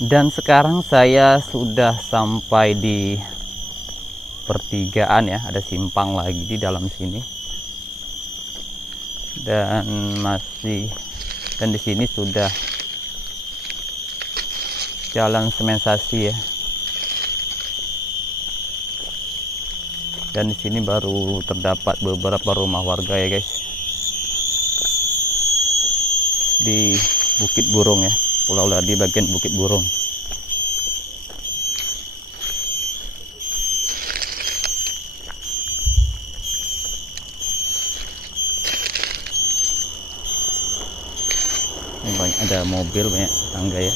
Dan sekarang saya sudah sampai di pertigaan ya, ada simpang lagi di dalam sini. Dan di sini sudah jalan semensasi ya. Dan di sini baru terdapat beberapa rumah warga ya guys. Di Bukit Burung ya, Pulau Ladi bagian Bukit Burung. Ini banyak, ada mobil, banyak tangga ya.